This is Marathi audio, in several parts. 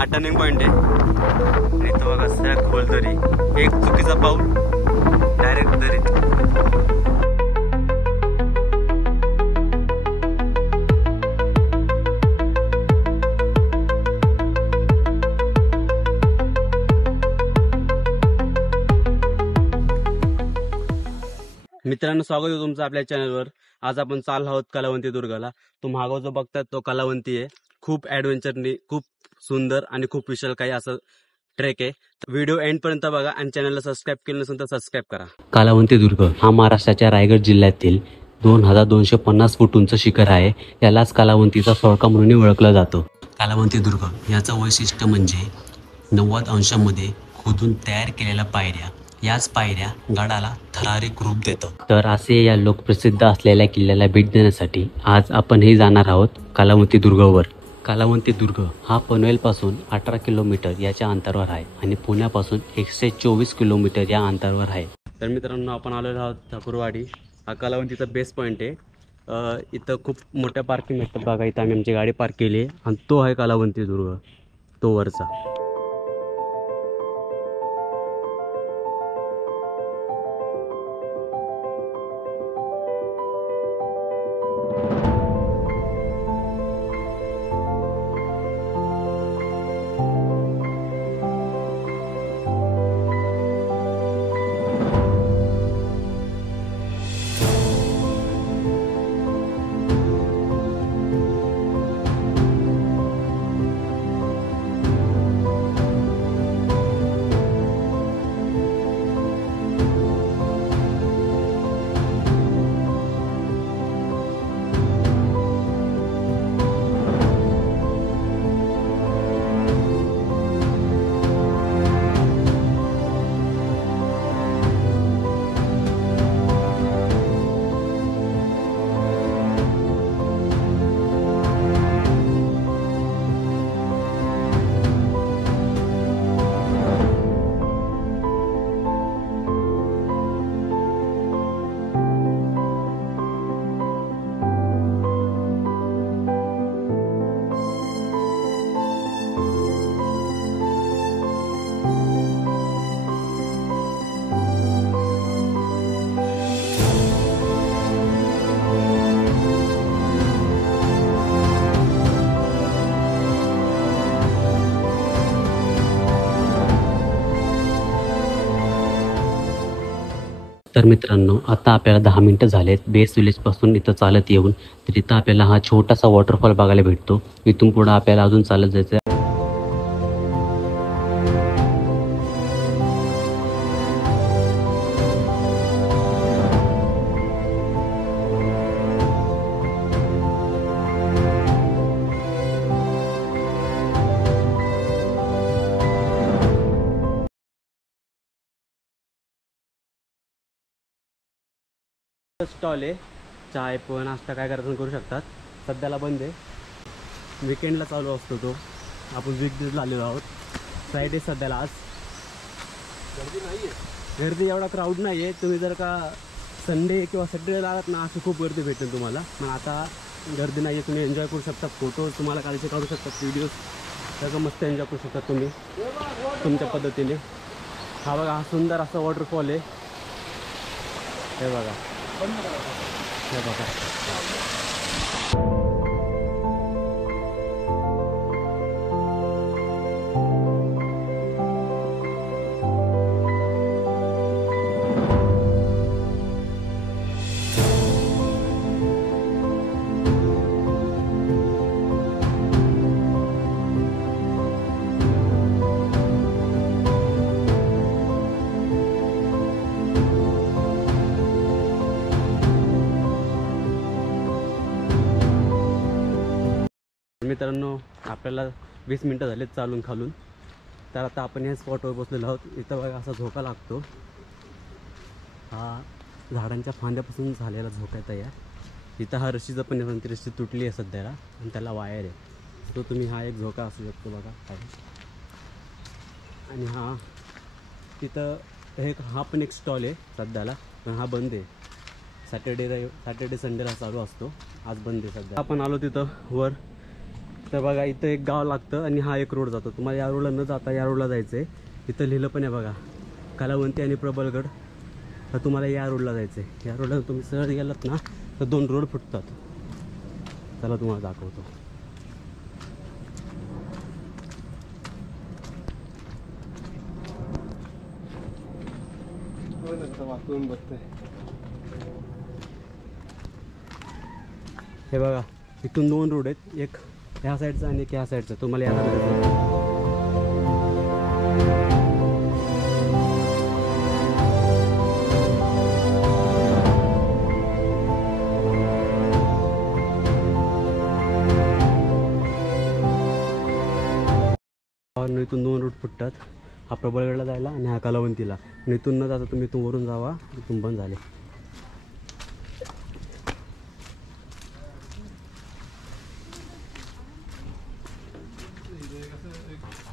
हा टर्निंग पॉइंट आहे आणि इथं बघा सगळ्या खोल दरी, एक चुकीचा पाऊल डायरेक्ट दरीत. मित्रांनो, स्वागत आहे तुमचं आपल्या चॅनलवर. आज आपण चाललो आहोत कलावंती दुर्गाला. तो मागव जो बघतात तो कलावंती आहे. खूप ॲडव्हेंचरनी, खूप सुंदर आणि खूप विशालकाय असं ट्रेक आहे. व्हिडिओ एंड पर्यंत बघा आणि चॅनलला सबस्क्राईब केलं नसेल तर सबस्क्राईब करा. कलावंती दुर्ग हा महाराष्ट्राच्या रायगड जिल्ह्यातील 2250 फूट उंच शिखर आहे. यालाच कलावंतीचा सोळका म्हणून ओळखलं जातं. कलावंती दुर्ग याचं वैशिष्ट्य म्हणजे 90 अंशामध्ये खोदून तयार केलेल्या पायऱ्या. याच पायऱ्या गडाला थरारक रूप देतात. तर असे या लोकप्रसिद्ध असलेल्या किल्ल्याला भेट देण्यासाठी आज आपणही जाणार आहोत कलावंती दुर्गावर. कलावंती दुर्ग हा पनवेलपासून 18 किलोमीटर याच्या अंतरावर आहे आणि पुण्यापासून 124 किलोमीटर या अंतरावर आहे. तर मित्रांनो, आपण आलेलो आहोत ठाकूरवाडी. हा कलावंतीचा बेस पॉईंट आहे. इथं खूप मोठ्या पार्किंग भेटतात बघा. इथं आम्ही आमची गाडी पार्क केली आहे आणि तो आहे कलावंती दुर्ग, तो वरचा. तर मित्रांनो, आता आपल्याला 10 मिनटं झालेत बेस विलेजपासून इथं चालत येऊन. तर इथं आपल्याला हा छोटासा वॉटरफॉल बघायला भेटतो. इथून पुढं आपल्याला अजून चालत जायचं. स्टॉल आहे, चाय पण नाश्ता काय करायचं करू शकतात. सध्याला बंद आहे, विकेंडला चालू असतो तो. आपण वीकडेजला आलेलो आहोत. फ्रायडे सध्याला. आज गर्दी नाही आहे, गर्दी एवढा क्राऊड नाही आहे. तुम्ही जर का संडे किंवा सॅटर्डेला आलात ना, अशी खूप गर्दी भेटेल तुम्हाला. पण आता गर्दी नाही आहे, तुम्ही एन्जॉय करू शकता. फोटो तुम्हाला काढायचे काढू शकतात, व्हिडिओज सगळं मस्त एन्जॉय करू शकतात तुम्ही तुमच्या पद्धतीने. हा बघा, हा सुंदर असा वॉटरफॉल आहे. हे बघा, हे बघा. मित्रांनो, आपल्याला 20 मिनटं झालेत चालून खालून. तर आता आपण या स्पॉटवर बसलेलो आहोत. इथं बघा असा झोका लागतो. हा झाडांच्या फांद्यापासून झालेला झोका आहे तयार. इथं हा रशीचा पण आहे, ती रशी तुटली आहे सध्याला आणि त्याला वायर आहे. तो तुम्ही हा एक झोका असू शकतो बघा. आणि हा तिथं हा पण एक स्टॉल आहे सध्याला, पण हा बंद आहे. सॅटर्डे संडेला चालू असतो. आज बंद आहे सध्या. आपण आलो तिथं वर. तर बघा इथं एक गाव लागतं आणि हा एक रोड जातो. तुम्हाला या रोडला न जाता या रोडला जायचं आहे. इथं लिहिलं पण आहे बघा, कलावंती आणि प्रबलगड. तर तुम्हाला या रोडला जायचं आहे. या रोडला तुम्ही सरळ गेलात ना तर 2 रोड फुटतात. चला तुम्हाला दाखवतो. हे बघा इथून 2 रोड आहेत, एक ह्या साईडचा आणि एक ह्या साईडचा. तुम्हाला याला इथून 2 रूट फुटतात. हा प्रबळगडला जायला आणि हा कलावंतीला. आणि इथून न जाता तुम्ही इथून वरून जावा, इथून बंद झाले.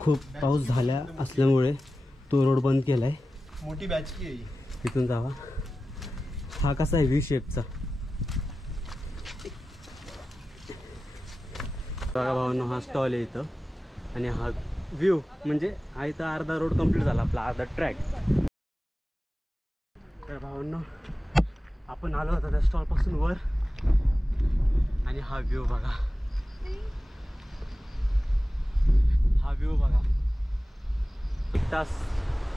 खूप पाऊस झाल्या असल्यामुळे तो रोड बंद केलाय. मोठी बॅच की इथून जावा. हा कसा आहे व्ही शेपचा. बघा भावांनो, हा स्टॉल आहे इथं आणि हा व्ह्यू म्हणजे हा इथं अर्धा रोड कंप्लीट झाला आपला, अर्धा ट्रॅक. तर भावांनो आपण आलो होतो त्या स्टॉल पासून वर आणि हा व्ह्यू बघा. हा व्ह्यू बघा. 1 तास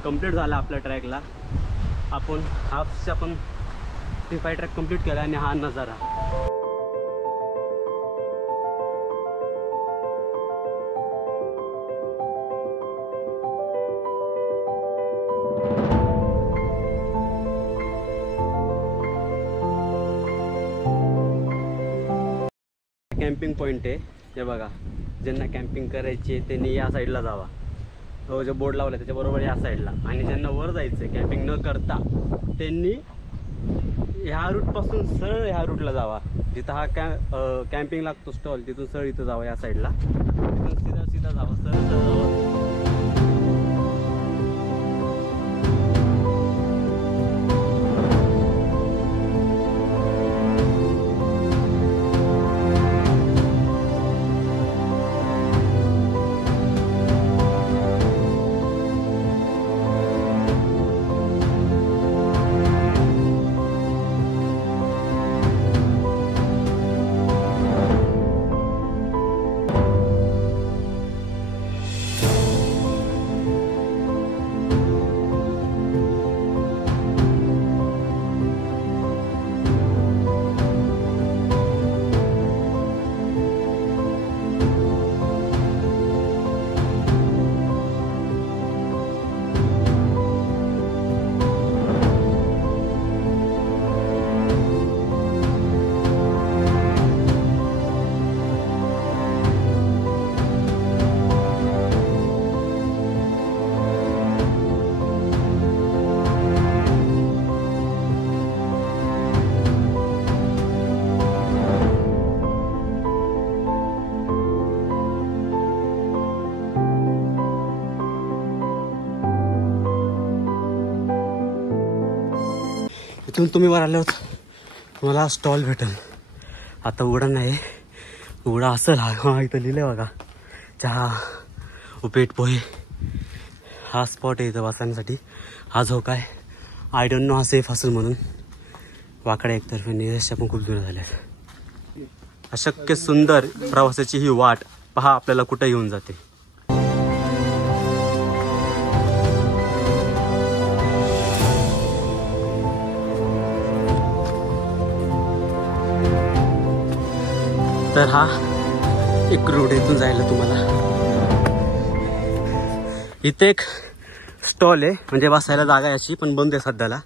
कंप्लीट झाला आपल्या ट्रॅकला. आपण हाफचा पण 35 ट्रॅक कंप्लीट केला आणि हा नजारा. कॅम्पिंग पॉईंट आहे हे बघा. ज्यांना कॅम्पिंग करायची आहे त्यांनी या साईडला जावा. तो जो बोर्ड लावला त्याच्याबरोबर या साईडला. आणि ज्यांना वर जायचं आहे कॅम्पिंग न करता त्यांनी ह्या रूटपासून सरळ ह्या रूटला जावा. जिथं हा कॅम्पिंग लागतो स्टॉल तिथून सरळ इथं जावा या साईडला. तिथून सीधा जावा, सरळ जावा. इथून तुम्ही वर आले होत तुम्हाला स्टॉल भेटेल. आता उघडा नाही, उघडा असेल. हा इथं लिहिलंय बघा, चहा उपीट पोहे. हा स्पॉट आहे इथं बसण्यासाठी. हा जो काय आय डोंट नो हा सेफ असेल म्हणून. वाकड्या एकतर्फे निराशा पण खूप जुन्या झाल्यात. अशक्य सुंदर प्रवासाची ही वाट पहा आपल्याला कुठे येऊन जाते. तर हा एक रोड इथून जायला तुम्हाला. इथे एक स्टॉल आहे म्हणजे बसायला जागा याची पण बंद आहे सध्याला.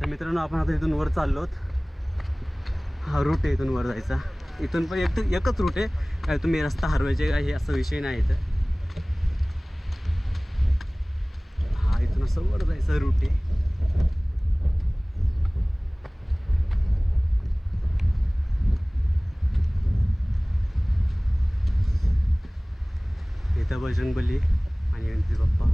तर मित्रांनो आपण आता इथून वर चाललोत. हा रूट आहे इथून वर जायचा. इथून पण एकच रूट आहे. तुम्ही रस्ता हरवायचे का हे असा विषय नाही इथं. इथून असं वर जायचं रूट आहे. इथं बजरंगबली आणि गणपती बाप्पा.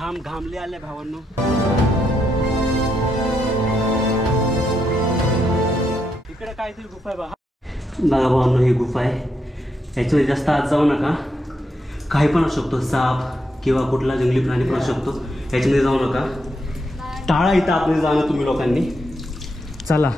घामले आले भावांनो. इकडे काहीतरी गुफा आहे बघा भावांनो, ही गुफा आहे. याच्यामध्ये जास्त आत जाऊ नका, काही पण असू शकतो, साप किंवा कुठला जंगली प्राणी पण असू शकतो. याच्यामध्ये जाऊ नका, टाळा इथं आतमध्ये जाणं तुम्ही लोकांनी. चला.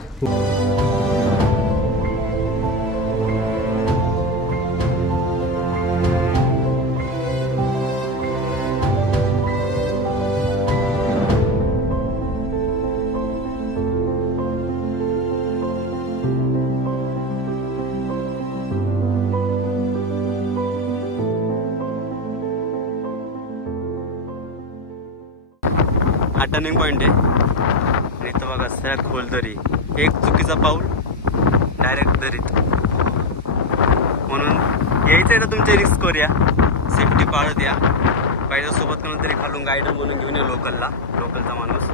हा टर्निंग पॉइंट आहे. आणि इथं बघा सगळ्या खोल दरी, एक चुकीचा पाऊल डायरेक्ट दरीत. म्हणून यायचं आहे ना तुमच्या रिस्क करूया, सेफ्टी पाळत या. पाहिजे सोबत कोणतरी खालून गायडर म्हणून घेऊन या, लोकलचा माणूस.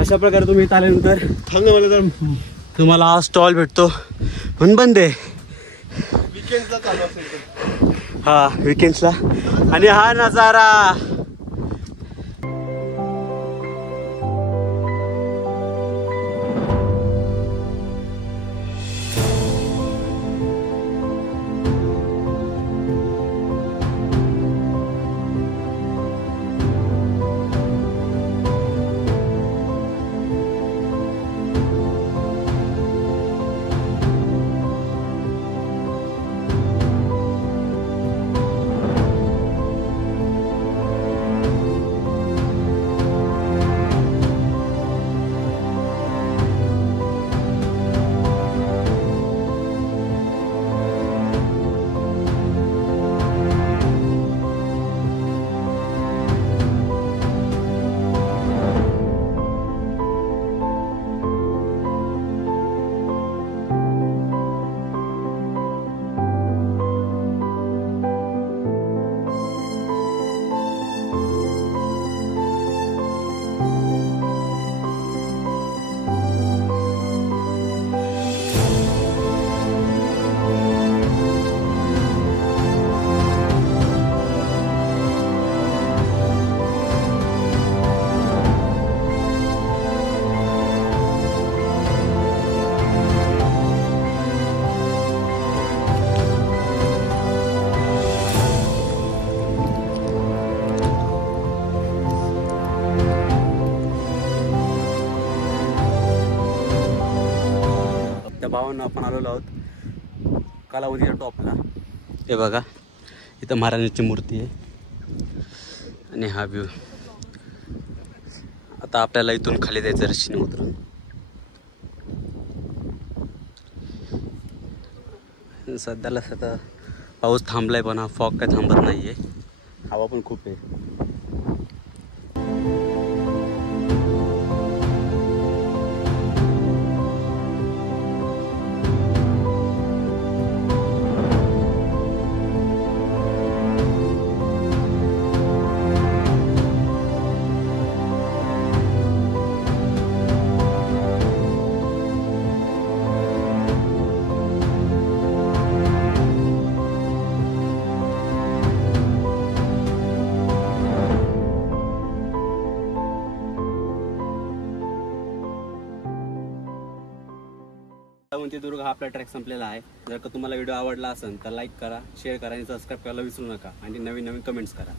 अशा प्रकारे तुम्ही इथं आल्यानंतर तुम्हाला हा स्टॉल भेटतो. पण बंद आहे विकेंडला चालू असेल. हा, विकेंड्सला. आणि हा नजारा भावांनो आपण आलेलो आहोत कलावतीच्या टॉपला. हे बघा इथं महाराजांची मूर्ती आहे आणि हा व्ह्यू. आता आपल्याला इथून खाली जायचं रस्त्याने उतरून. सध्याला सध्या पाऊस थांबलाय पण हा फॉग काय थांबत नाहीये. हवा पण खूप आहे. कलावंतीदुर्ग हा आपला ट्रॅक संपलेला आहे. जर का तुम्हाला व्हिडिओ आवडला असेल तर लाईक करा, शेअर करा आणि सबस्क्राईब करायला विसरू नका आणि नवीन कमेंट्स करा.